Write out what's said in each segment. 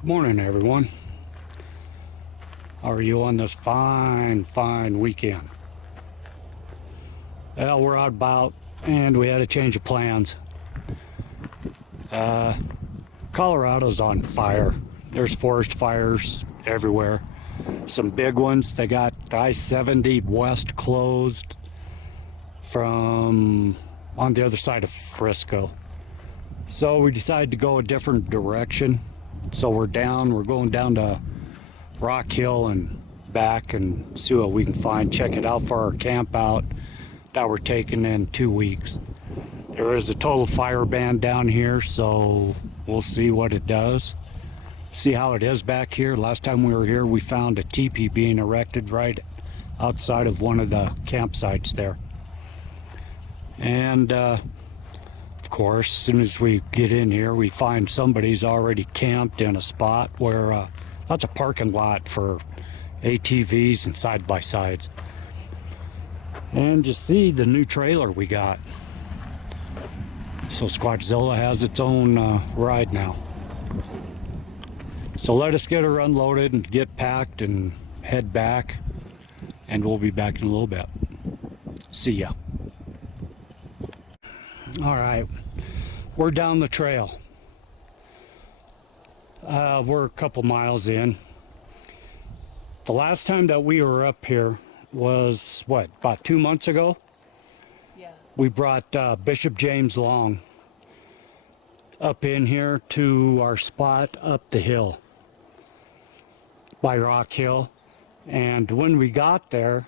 Good morning, everyone. How are you on this fine weekend? Well, we're out about and we had a change of plans. Colorado's on fire. There's forest fires everywhere. Some big ones. They got I-70 west closed from on the other side of Frisco. So we decided to go a different direction. So we're going down to Rock Hill and back and see what we can find. Check it out for our camp out that we're taking in 2 weeks. There is a total fire ban down here, so we'll see what it does. See how it is back here. Last time we were here, we found a teepee being erected right outside of one of the campsites there. And of course, as soon as we get in here, we find somebody's already camped in a spot where that's a parking lot for ATVs and side-by-sides. And you see the new trailer we got. So Squatchzilla has its own ride now. So let us get her unloaded and get packed and head back, and we'll be back in a little bit. See ya. All right, we're down the trail. We're a couple miles in. The last time that we were up here was, what, about 2 months ago? Yeah. We brought Bishop James Long up in here to our spot up the hill by Rock Hill. And when we got there,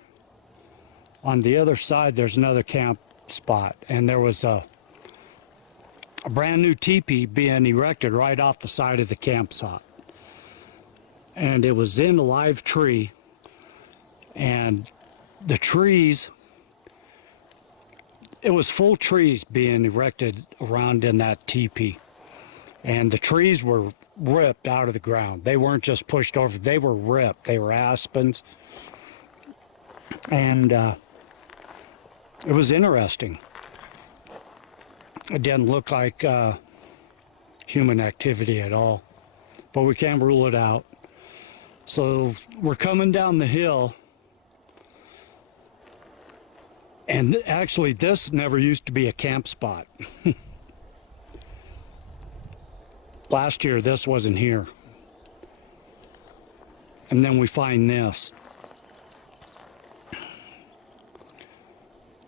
on the other side, there's another camp spot. And there was a brand new teepee being erected right off the side of the campsite. And it was in a live tree. And the trees, it was full trees being erected around in that teepee. And the trees were ripped out of the ground. They weren't just pushed over, they were ripped. They were aspens. And it was interesting. It didn't look like human activity at all, but we can't rule it out. So we're coming down the hill, and actually this never used to be a camp spot. Last year this wasn't here. And then we find this.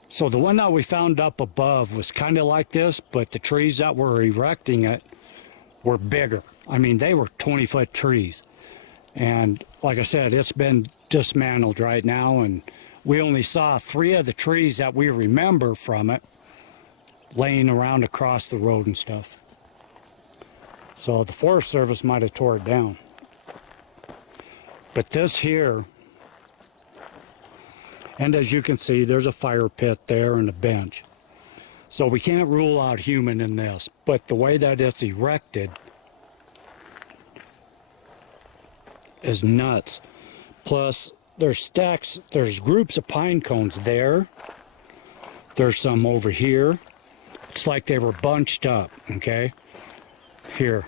So the one that we found up above was kind of like this, but the trees that were erecting it were bigger. I mean, they were 20-foot trees. And like I said, it's been dismantled right now, and we only saw 3 of the trees that we remember from it laying around across the road and stuff. So the Forest Service might have tore it down. But this here, and as you can see, there's a fire pit there and a bench. So we can't rule out human in this, but the way that it's erected is nuts. Plus, there's stacks, there's groups of pine cones there. There's some over here. It's like they were bunched up, okay? Here.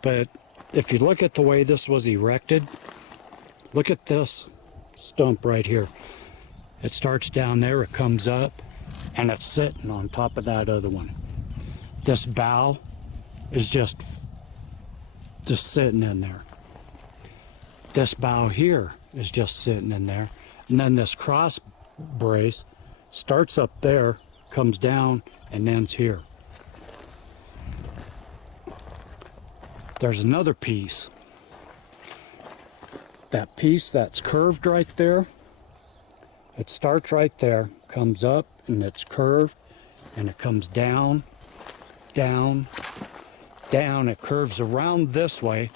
But if you look at the way this was erected, look at this stump right here. It starts down there, it comes up, and it's sitting on top of that other one. This bough is just sitting in there. This bough here is just sitting in there. And then this cross brace starts up there, comes down, and ends here. There's another piece. That piece that's curved right there, it starts right there, comes up, and it's curved, and it comes down, down, down. It curves around this way,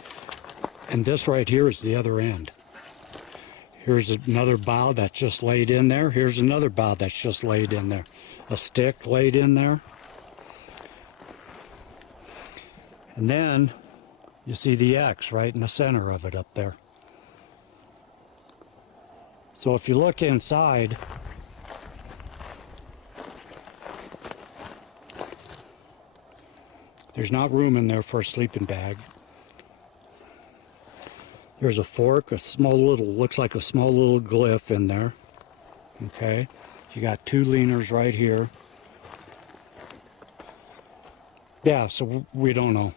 and this right here is the other end. Here's another bough that's just laid in there. Here's another bough that's just laid in there. A stick laid in there. And then you see the X right in the center of it up there. So if you look inside, there's not room in there for a sleeping bag. There's a fork, a small little, looks like a small little glyph in there. Okay, you got 2 leaners right here. Yeah, so we don't know.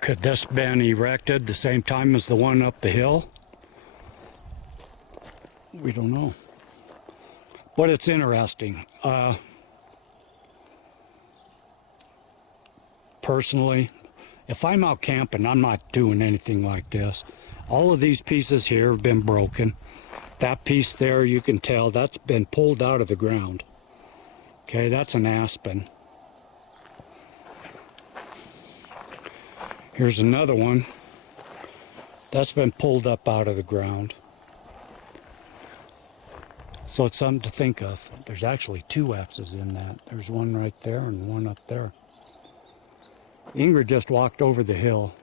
Could this been erected the same time as the one up the hill? We don't know. But it's interesting. Personally, if I'm out camping, I'm not doing anything like this. All of these pieces here have been broken. That piece there, you can tell, that's been pulled out of the ground. Okay, that's an aspen. Here's another one. That's been pulled up out of the ground. So it's something to think of. There's actually 2 X's in that. There's one right there and one up there. Ingrid just walked over the hill.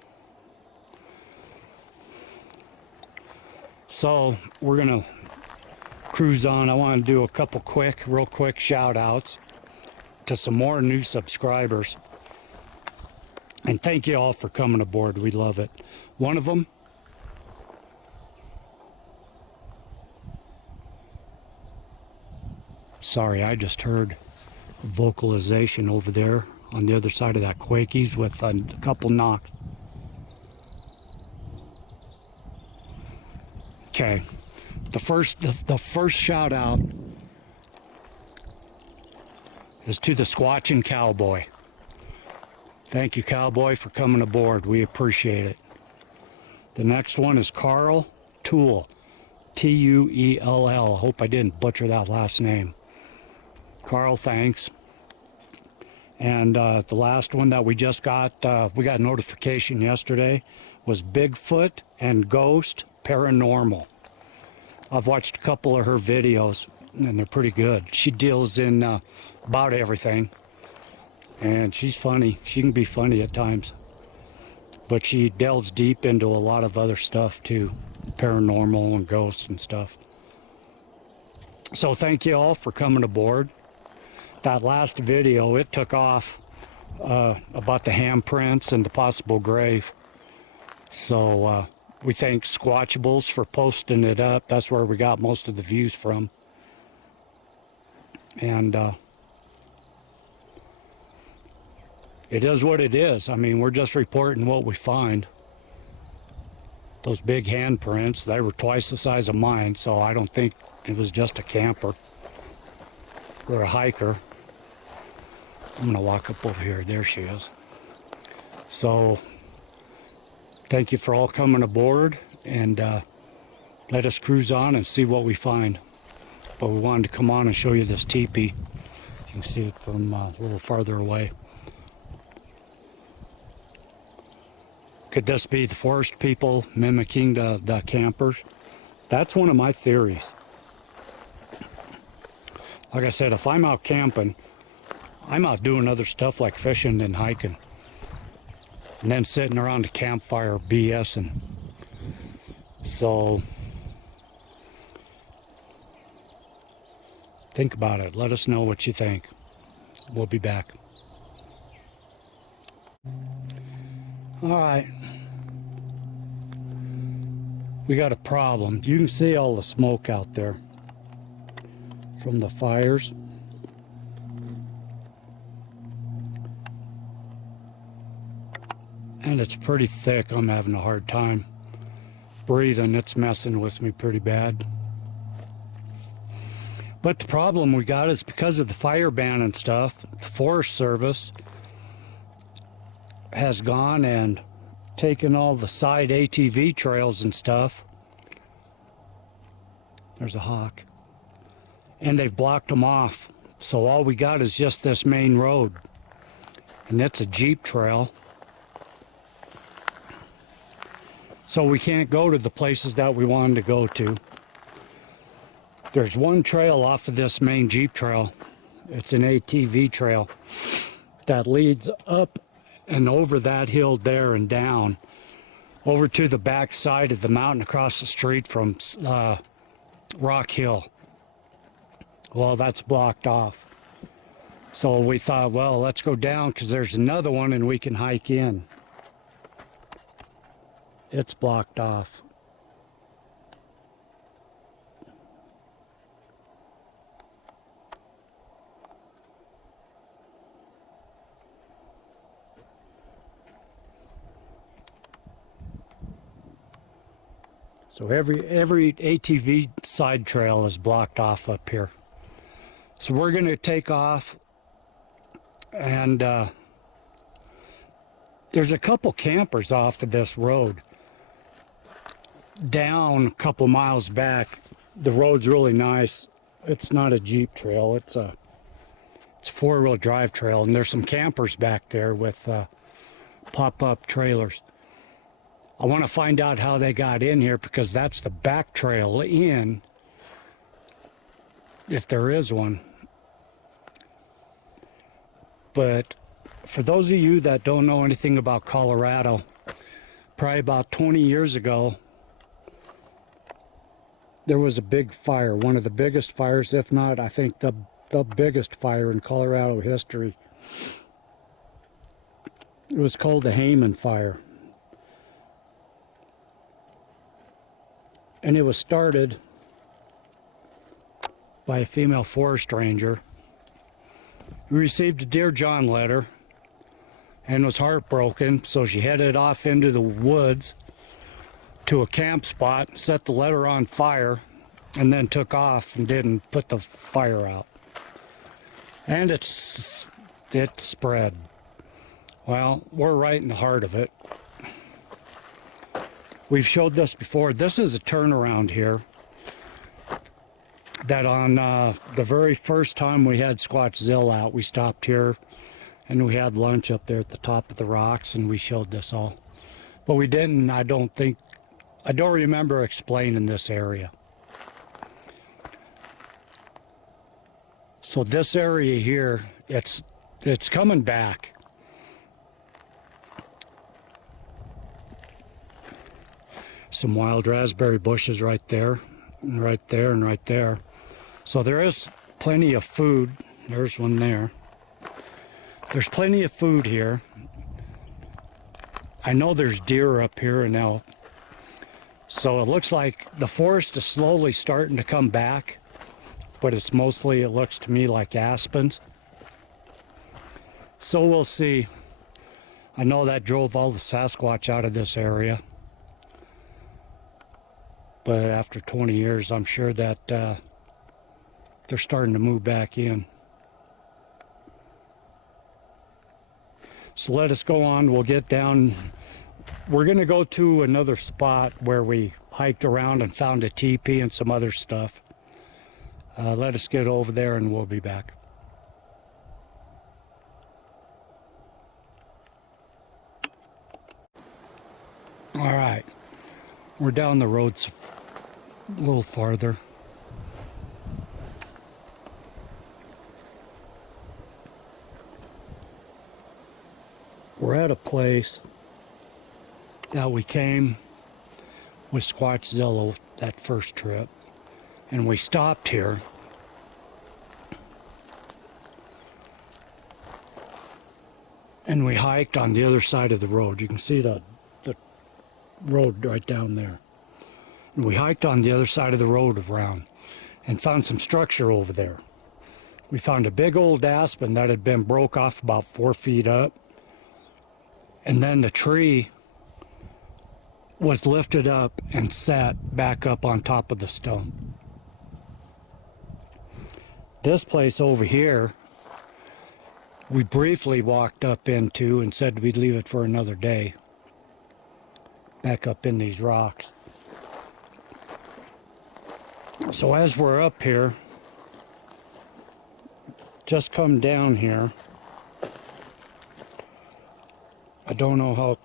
So we're gonna cruise on. I want to do a couple real quick shout outs to some more new subscribers. And thank you all for coming aboard. We love it. One of them, sorry, I just heard vocalization over there on the other side of that Quakies with a couple knocks. Okay, the first shout out is to the Squatching Cowboy. Thank you, Cowboy, for coming aboard. We appreciate it. The next one is Carl Tuell, Tuell. Hope I didn't butcher that last name. Carl, thanks. And the last one that we just got, we got notification yesterday, was Bigfoot and Ghost Paranormal. I've watched a couple of her videos, and they're pretty good. She deals in about everything. And she's funny. She can be funny at times. But she delves deep into a lot of other stuff too. Paranormal and ghosts and stuff. So thank you all for coming aboard. That last video, it took off about the handprints and the possible grave. So we thank Squatchables for posting it up. That's where we got most of the views from. And it is what it is. I mean, we're just reporting what we find. Those big handprints, they were twice the size of mine, so I don't think it was just a camper or a hiker. I'm gonna walk up over here. There she is. So, thank you for all coming aboard, and let us cruise on and see what we find. But we wanted to come on and show you this teepee. You can see it from a little farther away. Could this be the forest people mimicking the campers? That's one of my theories. Like I said, if I'm out camping, I'm out doing other stuff like fishing and hiking. And then sitting around a campfire BSing. So, think about it. Let us know what you think. We'll be back. All right. We got a problem. You can see all the smoke out there from the fires. And it's pretty thick. I'm having a hard time breathing. It's messing with me pretty bad. But the problem we got is because of the fire ban and stuff, the Forest Service has gone and taken all the side ATV trails and stuff. There's a hawk. And they've blocked them off. So all we got is just this main road. And it's a Jeep trail. So we can't go to the places that we wanted to go to. There's one trail off of this main Jeep trail. It's an ATV trail that leads up and over that hill there and down over to the back side of the mountain across the street from Rock Hill. Well, that's blocked off. So we thought, well, let's go down because there's another one and we can hike in. It's blocked off. So every ATV side trail is blocked off up here. So we're going to take off, and there's a couple campers off of this road. Down a couple miles back, the road's really nice. It's not a Jeep trail, it's a four-wheel drive trail, and there's some campers back there with pop-up trailers. I want to find out how they got in here because that's the back trail in, if there is one. But for those of you that don't know anything about Colorado, probably about 20 years ago, there was a big fire, one of the biggest fires, if not, I think the biggest fire in Colorado history. It was called the Hayman Fire. And it was started by a female forest ranger who received a Dear John letter and was heartbroken, so she headed off into the woods to a camp spot, set the letter on fire, and then took off and didn't put the fire out. And it spread. Well, we're right in the heart of it. We've showed this before. This is a turnaround here that on the very first time we had Squatchzilla out, we stopped here and we had lunch up there at the top of the rocks, and we showed this all. But we didn't, I don't remember explaining this area. So this area here, it's coming back. Some wild raspberry bushes right there, and right there, and right there. So there is plenty of food. There's one there. There's plenty of food here. I know there's deer up here and elk. So it looks like the forest is slowly starting to come back, but it's mostly, it looks to me like aspens. So we'll see. I know that drove all the Sasquatch out of this area. But after 20 years, I'm sure that they're starting to move back in. So let us go on. We'll get down. We're going to go to another spot where we hiked around and found a teepee and some other stuff. Let us get over there and we'll be back. All right. We're down the road a little farther. We're at a place that we came with Squatchzilla that first trip, and we stopped here. And we hiked on the other side of the road. You can see the road right down there. And we hiked on the other side of the road around and found some structure over there. We found a big old aspen that had been broke off about 4 feet up, and then the tree was lifted up and sat back up on top of the stone. This place over here we briefly walked up into and said we'd leave it for another day. Back up in these rocks. So as we're up here, just come down here. I don't know how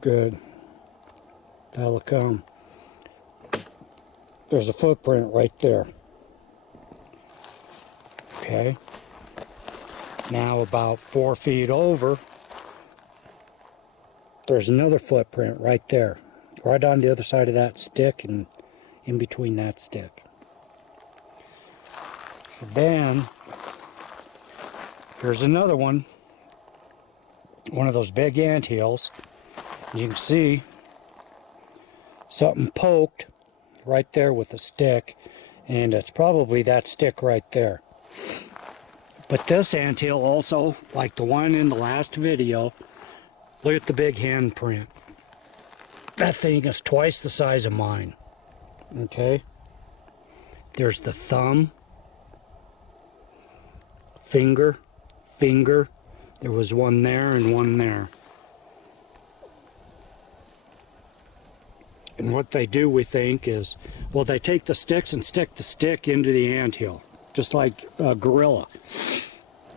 good that'll come. There's a footprint right there. Okay. Now about 4 feet over, there's another footprint right there. Right on the other side of that stick and in between that stick. So then, Here's another one. One of those big anthills. You can see something poked right there with a stick, and it's probably that stick right there. But this anthill also, like the one in the last video, look at the big handprint. That thing is twice the size of mine. Okay? There's the thumb, finger. There was one there and one there. And what they do, we think, is, well, they take the sticks and stick the stick into the anthill, just like a gorilla.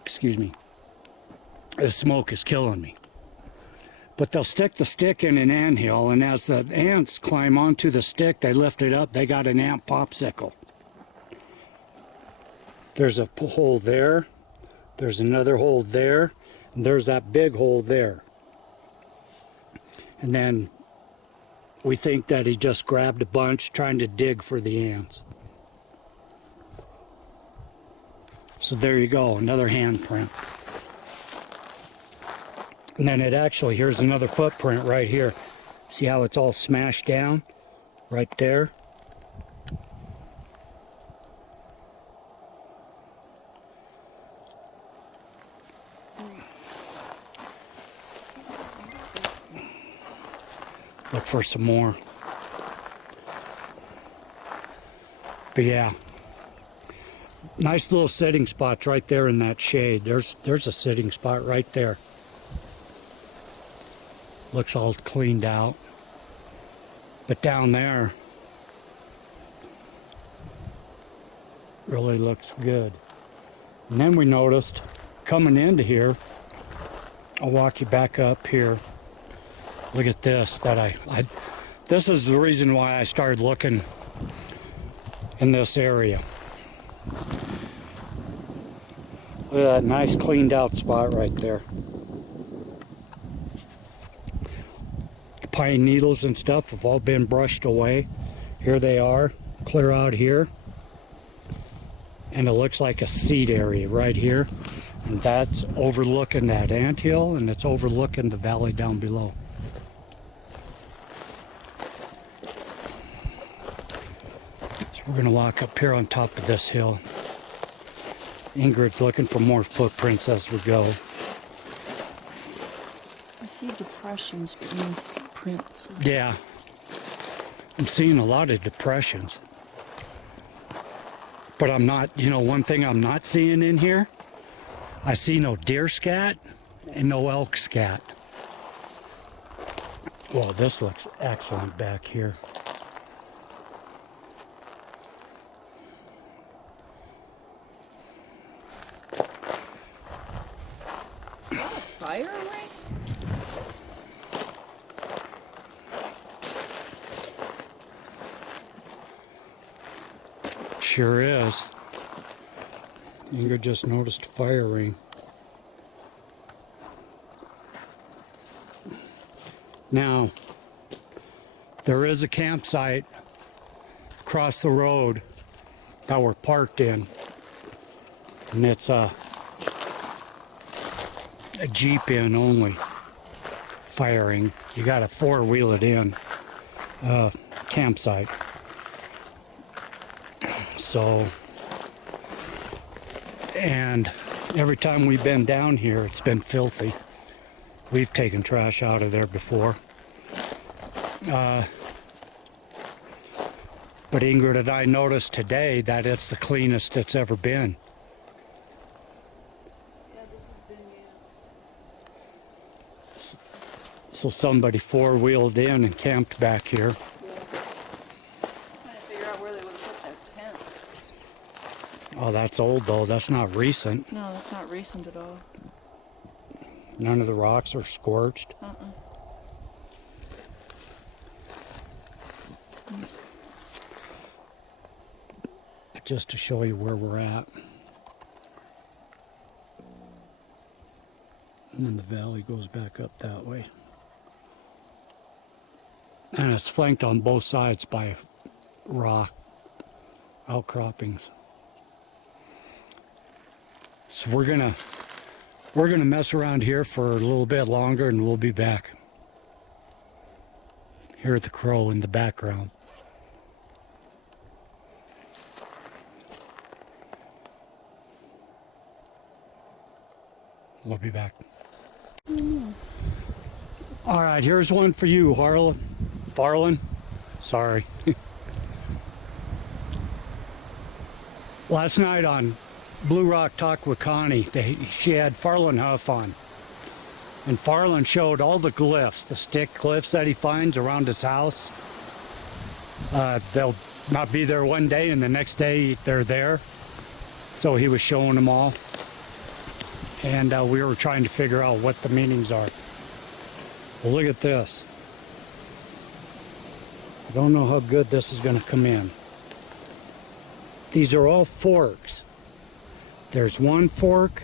Excuse me. The smoke is killing me. But they'll stick the stick in an anthill, and as the ants climb onto the stick, they lift it up, they got an ant popsicle. There's a hole there, there's another hole there, and there's that big hole there. And then we think that he just grabbed a bunch trying to dig for the ants. So there you go, another handprint. And then it actually, here's another footprint right here. See how it's all smashed down? Right there. Look for some more. But yeah, nice little sitting spots right there in that shade. There's a sitting spot right there. Looks all cleaned out. But down there really looks good. And then we noticed coming into here, I'll walk you back up here. Look at this, this is the reason why I started looking in this area. Look at that nice cleaned out spot right there. The pine needles and stuff have all been brushed away. Here they are, clear out here. And it looks like a seed area right here. And that's overlooking that anthill, and it's overlooking the valley down below. We're going to walk up here on top of this hill. Ingrid's looking for more footprints as we go. I see depressions, but no footprints. Yeah. I'm seeing a lot of depressions. But I'm not, one thing I'm not seeing in here, I see no deer scat and no elk scat. Well, this looks excellent back here. Fire ring? Sure is. Ingrid just noticed a fire ring. Now, there is a campsite across the road that we're parked in. And it's a Jeep in only firing. You gotta four-wheel it in campsite. So, and every time we've been down here, it's been filthy. We've taken trash out of there before. But Ingrid and I noticed today that it's the cleanest it's ever been. So somebody four-wheeled in and camped back here. Yeah. Trying to figure out where they would have put their tent. Oh, that's old though. That's not recent. No, that's not recent at all. None of the rocks are scorched. Just to show you where we're at. And then the valley goes back up that way. And it's flanked on both sides by rock outcroppings. So we're gonna We're going to mess around here for a little bit longer and we'll be back. Hear the crow in the background. We'll be back. All right, here's one for you, Farland. Sorry. Last night on Blue Rock Talk with Connie, she had Farland Huff on. And Farland showed all the glyphs, the stick glyphs that he finds around his house. They'll not be there one day and the next day they're there. So he was showing them all. And we were trying to figure out what the meanings are. Well, look at this. I don't know how good this is going to come in. These are all forks. There's 1 fork,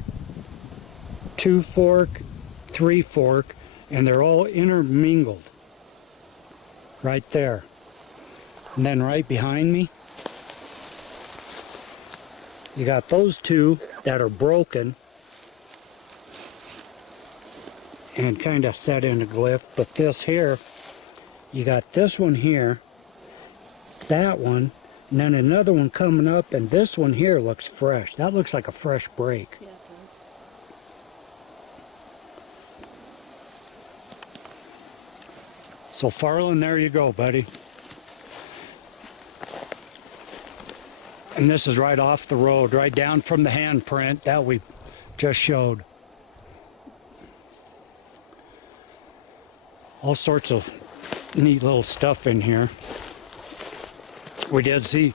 2 fork, 3 fork, and they're all intermingled. Right there. And then right behind me, you got those 2 that are broken and kind of set in a glyph. But this here, you got this one here, that one, and then another one coming up, and this one here looks fresh. That looks like a fresh break. Yeah, it does. So Farland, there you go, buddy. And this is right off the road, right down from the handprint that we just showed. All sorts of neat little stuff in here. We did see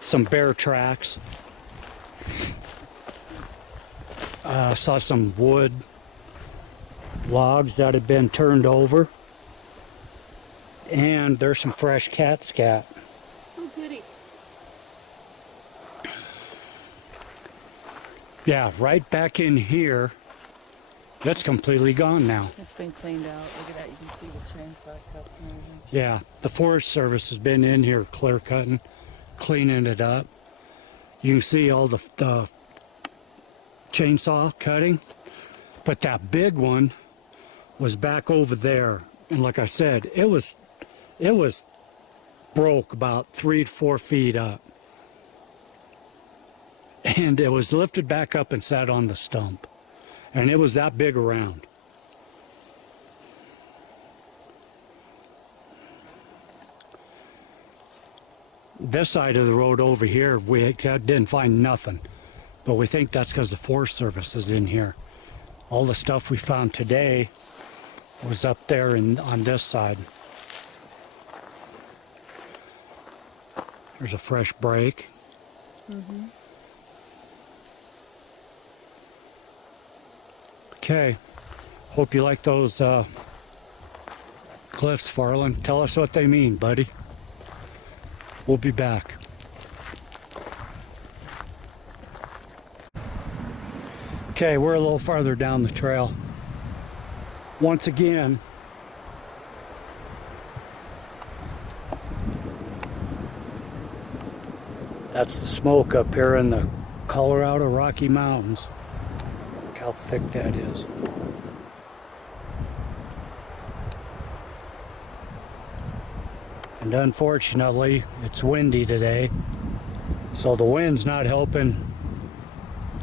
some bear tracks. Saw some wood logs that had been turned over. And there's some fresh cat scat. Oh, goody. Yeah, right back in here. That's completely gone now. It's been cleaned out. Look at that. You can see the chainsaw cuts and everything. Yeah, the Forest Service has been in here clear cutting, cleaning it up. You can see all the chainsaw cutting, but that big one was back over there. And like I said, it was broke about 3 to 4 feet up. And it was lifted back up and sat on the stump. And it was that big around. This side of the road over here, we didn't find nothing. But we think that's because the Forest Service is in here. All the stuff we found today was up there on this side. There's a fresh break. Mm-hmm. Okay, hope you like those cliffs, Farland. Tell us what they mean, buddy. We'll be back. Okay, we're a little farther down the trail. Once again, that's the smoke up here in the Colorado Rocky Mountains. Look how thick that is. And unfortunately, it's windy today, so the wind's not helping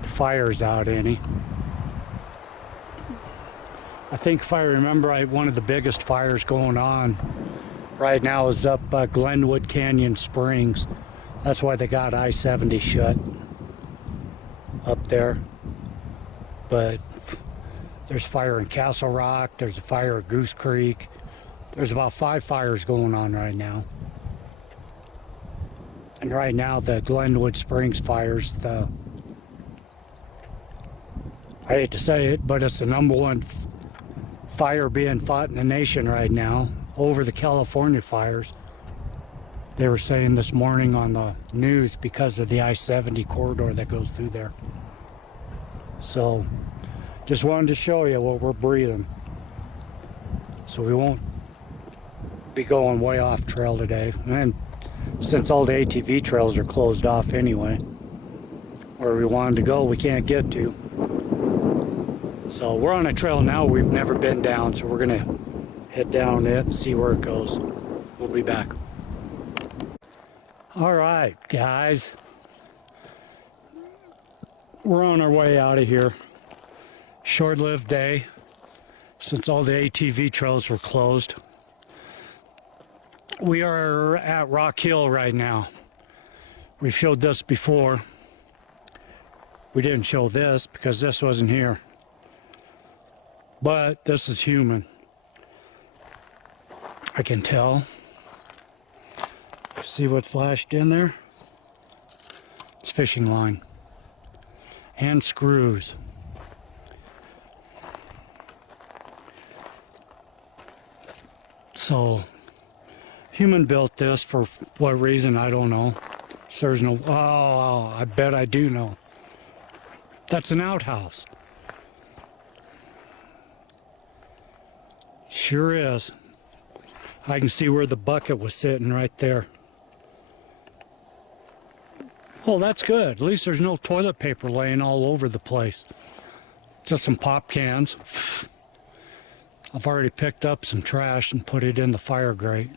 the fires out any. I think if I remember right, one of the biggest fires going on right now is up Glenwood Canyon Springs. That's why they got I-70 shut up there. But there's fire in Castle Rock, there's a fire at Goose Creek. There's about 5 fires going on right now. And right now the Glenwood Springs fires, I hate to say it, but it's the #1 fire being fought in the nation right now over the California fires. They were saying this morning on the news because of the I-70 corridor that goes through there. So just wanted to show you what we're breathing, so we won't be going way off trail today. And since all the ATV trails are closed off anyway, where we wanted to go we can't get to. So we're on a trail now we've never been down, so we're gonna head down it and see where it goes. We'll be back. All right, guys. We're on our way out of here. Short-lived day since all the ATV trails were closed. We are at Rock Hill right now. We showed this before. We didn't show this because this wasn't here. But this is human. I can tell. See what's lashed in there? It's fishing line. And screws. So, human built this for what reason, I don't know. So there's no, oh, I bet I do know. That's an outhouse. Sure is. I can see where the bucket was sitting right there. Oh, that's good. At least there's no toilet paper laying all over the place. Just some pop cans. I've already picked up some trash and put it in the fire grate.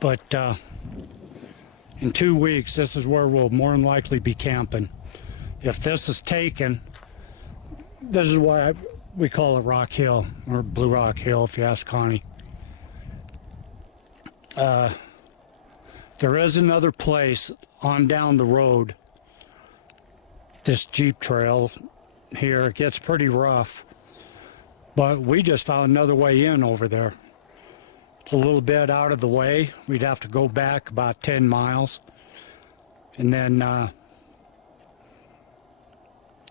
But in 2 weeks, this is where we'll more than likely be camping. If this is taken, this is why we call it Rock Hill, or Blue Rock Hill, if you ask Connie. There is another place on down the road, this Jeep trail here. It gets pretty rough, but we just found another way in over there. It's a little bit out of the way. We'd have to go back about 10 miles and then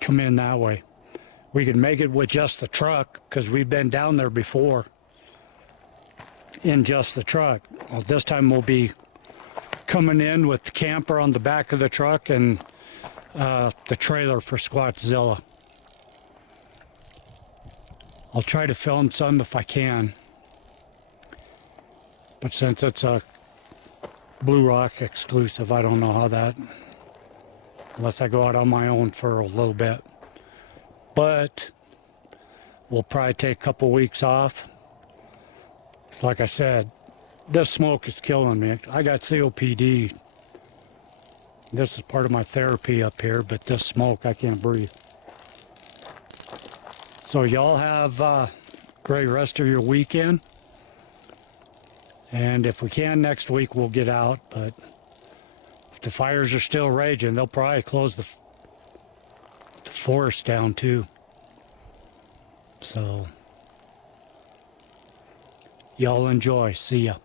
come in that way. We could make it with just the truck because we've been down there before in just the truck. Well, this time we'll be coming in with the camper on the back of the truck and the trailer for Squatchzilla. I'll try to film some if I can, but since it's a Blue Rock exclusive, I don't know how that, unless I go out on my own for a little bit. But we'll probably take a couple weeks off. Like I said, this smoke is killing me. I got COPD. This is part of my therapy up here, but this smoke, I can't breathe. So y'all have a great rest of your weekend. And if we can, next week we'll get out. But if the fires are still raging, they'll probably close the forest down too. So y'all enjoy. See ya.